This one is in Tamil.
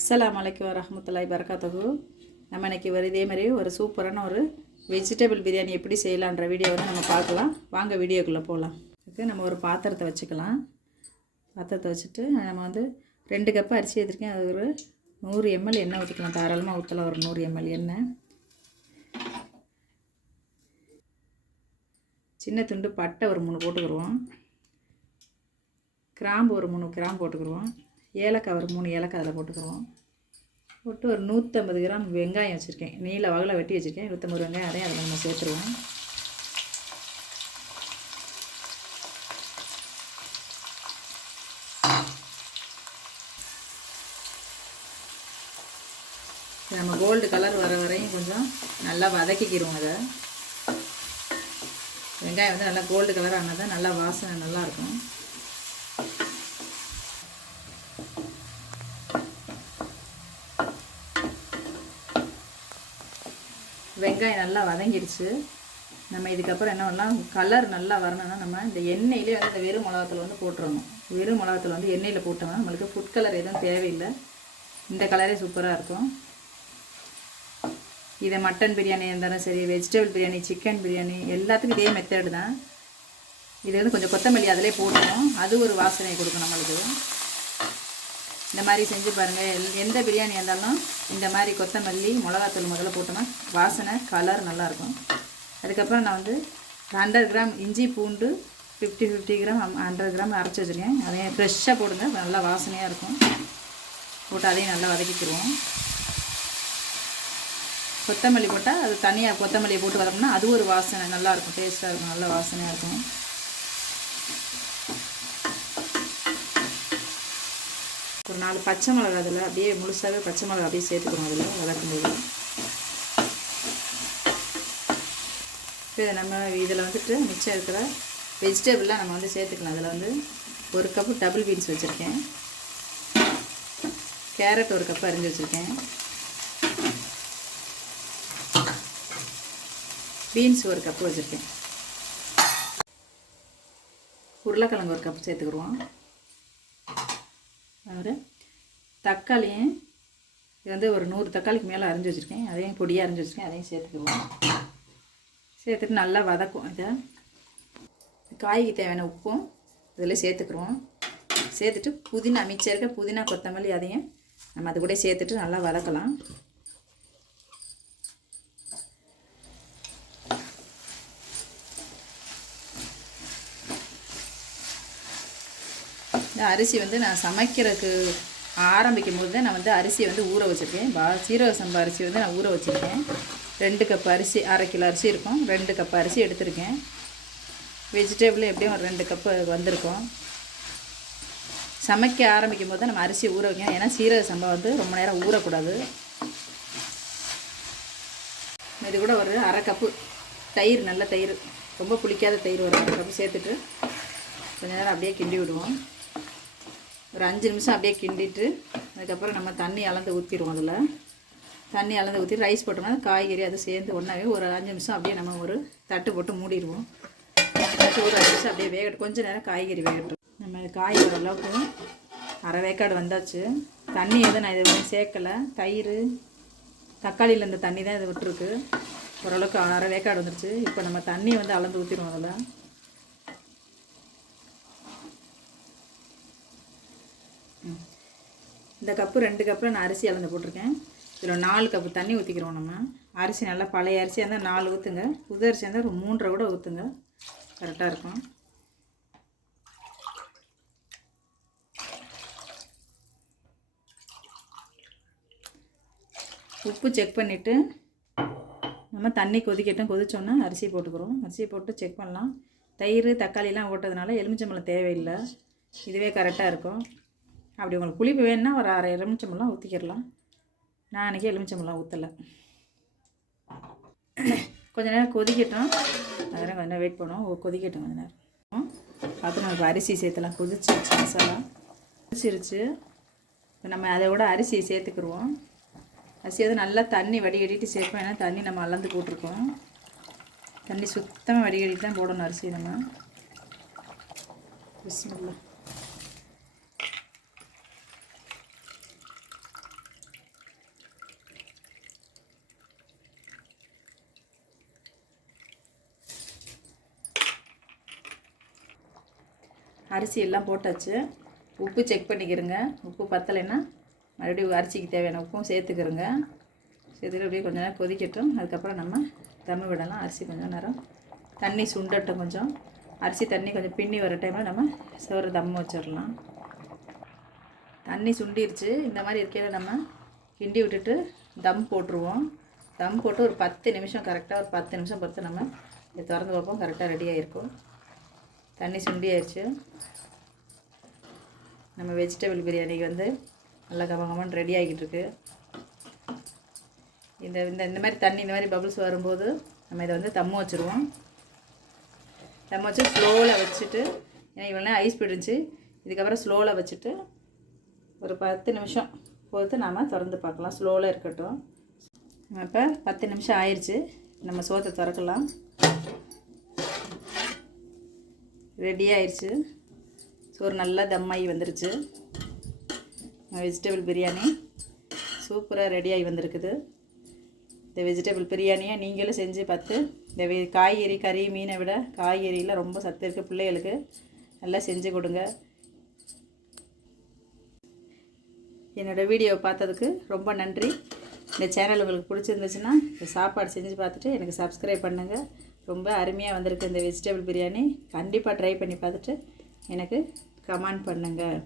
அஸ்ஸலாமு அலைக்கும் வரஹ்மத்துல்லாஹி வபரகாத்துஹு. நம்ம இன்றைக்கி இதே மாதிரி ஒரு சூப்பரான ஒரு வெஜிடபிள் பிரியாணி எப்படி செய்யலான்ற வீடியோ நம்ம பார்க்கலாம். வாங்க வீடியோக்குள்ளே போகலாம். இதுக்கு நம்ம ஒரு பாத்திரத்தை வச்சுக்கலாம். பாத்திரத்தை வச்சுட்டு நம்ம 2 கப்பு அரிசி எடுத்துருக்கேன். அது ஒரு 100 ml எண்ணெய் ஊற்றிக்கலாம். தாராளமாக ஊற்றலாம். ஒரு 100 ml எண்ணெய். சின்ன துண்டு பட்டை ஒரு 3 போட்டுக்கிடுவோம். கிராம்பு ஒரு 3 கிராம்பு போட்டுக்கிடுவோம். ஏலக்காய் ஒரு 3 ஏலக்காய் அதில் போட்டுக்குவோம். போட்டு ஒரு 150 கிராம் வெங்காயம் வச்சுருக்கேன். நீல வகையில் வெட்டி வச்சுருக்கேன். 150 வெங்காயம் அதையும் அதில் நம்ம சேர்த்துருவோம். நம்ம கோல்டு கலர் வர வரையும் கொஞ்சம் நல்லா வதக்கிக்கிடுவோம். அதை வெங்காயம் நல்லா கோல்டு கலர் ஆனால் தான் நல்லா வாசனை நல்லாயிருக்கும். வெங்காயம் நல்லா வதங்கிடுச்சு. நம்ம இதுக்கப்புறம் என்ன பண்ணலாம், கலர் நல்லா வரணும்னா நம்ம இந்த எண்ணெயிலே இந்த வெறும் மிளகாத்தூள் போட்டுறணும். வெறும் மிளகாத்தூள் எண்ணெயில் போட்டோம்னா நம்மளுக்கு ஃபுட் கலர் எதுவும் தேவையில்லை. இந்த கலரே சூப்பராக இருக்கும். இதை மட்டன் பிரியாணி இருந்தாலும் சரி, வெஜிடபிள் பிரியாணி, சிக்கன் பிரியாணி எல்லாத்துக்கும் இதே மெத்தடு தான். இது கொஞ்சம் கொத்தமல்லி அதிலே போடணும். அது ஒரு வாசனை கொடுக்கும் நம்மளுக்கு. இந்த மாதிரி செஞ்சு பாருங்கள். எந்த பிரியாணி இருந்தாலும் இந்த மாதிரி கொத்தமல்லி மிளகாத்தூள் முதல்ல போட்டோம்னா வாசனை கலர் நல்லாயிருக்கும். அதுக்கப்புறம் நான் 100 கிராம் இஞ்சி பூண்டு 50 கிராம் 100 கிராம் அரைச்சி வச்சுருக்கேன். அதையும் ஃப்ரெஷ்ஷாக போடுங்க, நல்லா வாசனையாக இருக்கும். போட்டு அதையும் நல்லா வதக்கிக்கிடுவோம். கொத்தமல்லி போட்டால் அது தனியாக கொத்தமல்லியை போட்டு வதக்கணும்னா அது ஒரு வாசனை நல்லாயிருக்கும். டேஸ்ட்டாக இருக்கும், நல்ல வாசனையாக இருக்கும். ஒரு 4 பச்சை மிளகா அதில் அப்படியே முழுசாகவே பச்சை மிளகா அப்படியே சேர்த்துக்கணும். அதில் வதக்கும்போது இதை நம்ம இதில் மிச்சம் இருக்கிற வெஜிடபிள்லாம் நம்ம சேர்த்துக்கலாம். அதில் 1 கப்பு டபுள் பீன்ஸ் வச்சுருக்கேன். கேரட் 1 கப்பு அரிஞ்சு வச்சுருக்கேன். பீன்ஸ் 1 கப்பு வச்சுருக்கேன். உருளைக்கிழங்கு 1 கப்பு சேர்த்துக்கிடுவோம். தக்காளியும் இது ஒரு 100 தக்காளிக்கு மேலே அரிஞ்சு வச்சுருக்கேன். அதையும் பொடியாக அரிஞ்சு வச்சுருக்கேன். அதையும் சேர்த்துக்குவோம். சேர்த்துட்டு நல்லா வதக்கும். இதை காய்க்கு தேவையான உப்பும் இதில் சேர்த்துக்குருவோம். சேர்த்துட்டு புதினா மிச்சம் இருக்க புதினா கொத்தமல்லி அதையும் நம்ம அது கூட சேர்த்துட்டு நல்லா வதக்கலாம். அரிசி நான் சமைக்கிறதுக்கு ஆரம்பிக்கும் போது தான் நான் அரிசியை ஊற வச்சுருக்கேன். சீரக சம்பா அரிசி நான் ஊற வச்சுருக்கேன். 2 கப் அரிசி, 1/2 கிலோ அரிசி இருக்கும். 2 கப் அரிசி எடுத்திருக்கேன். வெஜிடபிள் எப்படியும் ஒரு 2 கப்பு வந்திருக்கும். சமைக்க ஆரம்பிக்கும் போது தான் நம்ம அரிசி ஊற வைக்கணும். ஏன்னா சீரக சம்பா ரொம்ப நேரம் ஊறக்கூடாது. இது கூட ஒரு 1/2 கப்பு தயிர், நல்ல தயிர், ரொம்ப புளிக்காத தயிர் ஒரு 1/2 கப்பு சேர்த்துட்டு கொஞ்சம் நேரம் அப்படியே கிண்டி விடுவோம். ஒரு 5 நிமிஷம் அப்படியே கிண்டிட்டு அதுக்கப்புறம் நம்ம தண்ணி அளந்து ஊற்றிடுவோம். அதில் தண்ணி அளந்து ஊற்றி ரைஸ் போட்டோம்னா காய்கறி அது சேர்ந்து ஒன்றாவே ஒரு 5 நிமிஷம் அப்படியே நம்ம ஒரு தட்டு போட்டு மூடிடுவோம். ஒரு 5 நிமிஷம் அப்படியே வேகட்டும். கொஞ்சம் நேரம் காய்கறி வேகட்டும். நம்ம காய் ஓரளவுக்கு 1/2 வேக்காடு வந்தாச்சு. தண்ணி நான் இது சேர்க்கலை. தயிர் தக்காளியில் இந்த தண்ணி தான் இது விட்டுருக்கு. ஓரளவுக்கு 1/2 வேக்காடு வந்துடுச்சு. இப்போ நம்ம தண்ணி அளந்து ஊற்றிடுவோம். அதில் இந்த கப்பு 2 கப்பில் நான் அரிசி அளந்து போட்டிருக்கேன். இதில் 4 கப்பு தண்ணி ஊற்றிக்கிறோம். நம்ம அரிசி நல்லா பழைய அரிசியாக இருந்தால் 4 ஊற்றுங்க. புது அரிசியாக இருந்தால் ஒரு 3 கூட ஊற்றுங்க, கரெக்டாக இருக்கும். உப்பு செக் பண்ணிவிட்டு நம்ம தண்ணி கொதிச்சோன்னா அரிசி போட்டுக்கிறோம். அரிசி போட்டு செக் பண்ணலாம். தயிர் தக்காளிலாம் போட்டதுனால எலுமிச்சம்பழம் தேவையில்லை. இதுவே கரெக்டாக இருக்கும். அப்படி உங்களுக்கு புளிப்பு வேணுன்னா ஒரு 1/2 எலுமிச்சம்பழம் ஊற்றிக்கிடலாம். நான் அன்றைக்கி எலுமிச்சம்பழம் ஊற்றலை. கொஞ்சம் நேரம் கொதிக்கட்டும். அதெல்லாம் கொஞ்சம் நேரம் வெயிட் பண்ணுவோம். கொதிக்கட்டும் கொஞ்சம் நேரம். பார்த்து நம்ம இப்போ அரிசி சேர்த்தலாம். கொதிச்சிருச்சு, மசாலா கொதிச்சிருச்சு. இப்போ நம்ம அதை விட அரிசியை சேர்த்துக்குருவோம். அரிசி நல்லா தண்ணி வடிகட்டிட்டு சேர்ப்போம். ஏன்னா தண்ணி நம்ம அளந்து போட்டிருக்கோம். தண்ணி சுத்தமாக வடிகட்டிட்டு தான் போடணும் அரிசி. நம்ம பிஸ்மில்லாஹ் அரிசி எல்லாம் போட்டாச்சு. உப்பு செக் பண்ணிக்கிறங்க. உப்பு பத்தலைன்னா மறுபடியும் அரிசிக்கு தேவையான உப்பும் சேர்த்துக்கிறங்க. சேர்த்துட்டு அப்படியே கொஞ்சம் நேரம் கொதிக்கட்டும். அதுக்கப்புறம் நம்ம தம் விடலாம். அரிசி கொஞ்சம் நேரம் தண்ணி சுண்டட்டும். கொஞ்சம் அரிசி தண்ணி கொஞ்சம் பின்னி வர டைமில் நம்ம சோறு தம் வச்சிடலாம். தண்ணி சுண்டிருச்சு. இந்த மாதிரி இருக்கையில் நம்ம கிண்டி விட்டுட்டு தம் போட்டுருவோம். தம் போட்டு ஒரு 10 நிமிஷம், கரெக்டாக ஒரு 10 நிமிஷம் பொறுத்து நம்ம இதை திறந்து பார்ப்போம். கரெக்டாக ரெடி ஆகிருக்கும். தண்ணி சுண்டி ஆயிடுச்சு. நம்ம வெஜிடபிள் பிரியாணிக்கு வந்து நல்லா கமகமன்னு ரெடி ஆகிட்டு இருக்கு. இந்த இந்த மாதிரி தண்ணி இந்த மாதிரி பபுள்ஸ் வரும்போது நம்ம இதை வந்து தம்மு வச்சுருவோம். தம்மு வச்சு ஸ்லோவில் வச்சுட்டு, ஏன்னா இவ்வளோ ஐஸ் போயிடுச்சு, இதுக்கப்புறம் ஸ்லோவில் வச்சுட்டு ஒரு 10 நிமிஷம் பொறுத்து நாம் திறந்து பார்க்கலாம். ஸ்லோவில் இருக்கட்டும். இப்போ 10 நிமிஷம் ஆயிடுச்சு. நம்ம சோத்தை திறக்கலாம். ரெடி ஆயிடுச்சு. சோறு நல்லா தம்மாகி வந்துருச்சு. வெஜிடபிள் பிரியாணி சூப்பராக ரெடியாகி வந்திருக்குது. இந்த வெஜிடபிள் பிரியாணியை நீங்களும் செஞ்சு பார்த்து, இந்த காய்கறி கறி மீனை விட காய்கறியில் ரொம்ப சத்து இருக்குது. பிள்ளைகளுக்கு நல்லா செஞ்சு கொடுங்க. என்னோடய வீடியோவை பார்த்ததுக்கு ரொம்ப நன்றி. இந்த சேனல் உங்களுக்கு பிடிச்சிருந்துச்சுன்னா இந்த சாப்பாடு செஞ்சு பார்த்துட்டு எனக்கு சப்ஸ்கிரைப் பண்ணுங்கள். ரொம்ப அருமையாக வந்திருக்கு இந்த வெஜிடபிள் பிரியாணி. கண்டிப்பாக ட்ரை பண்ணி பார்த்துட்டு எனக்கு கமெண்ட் பண்ணுங்கள்.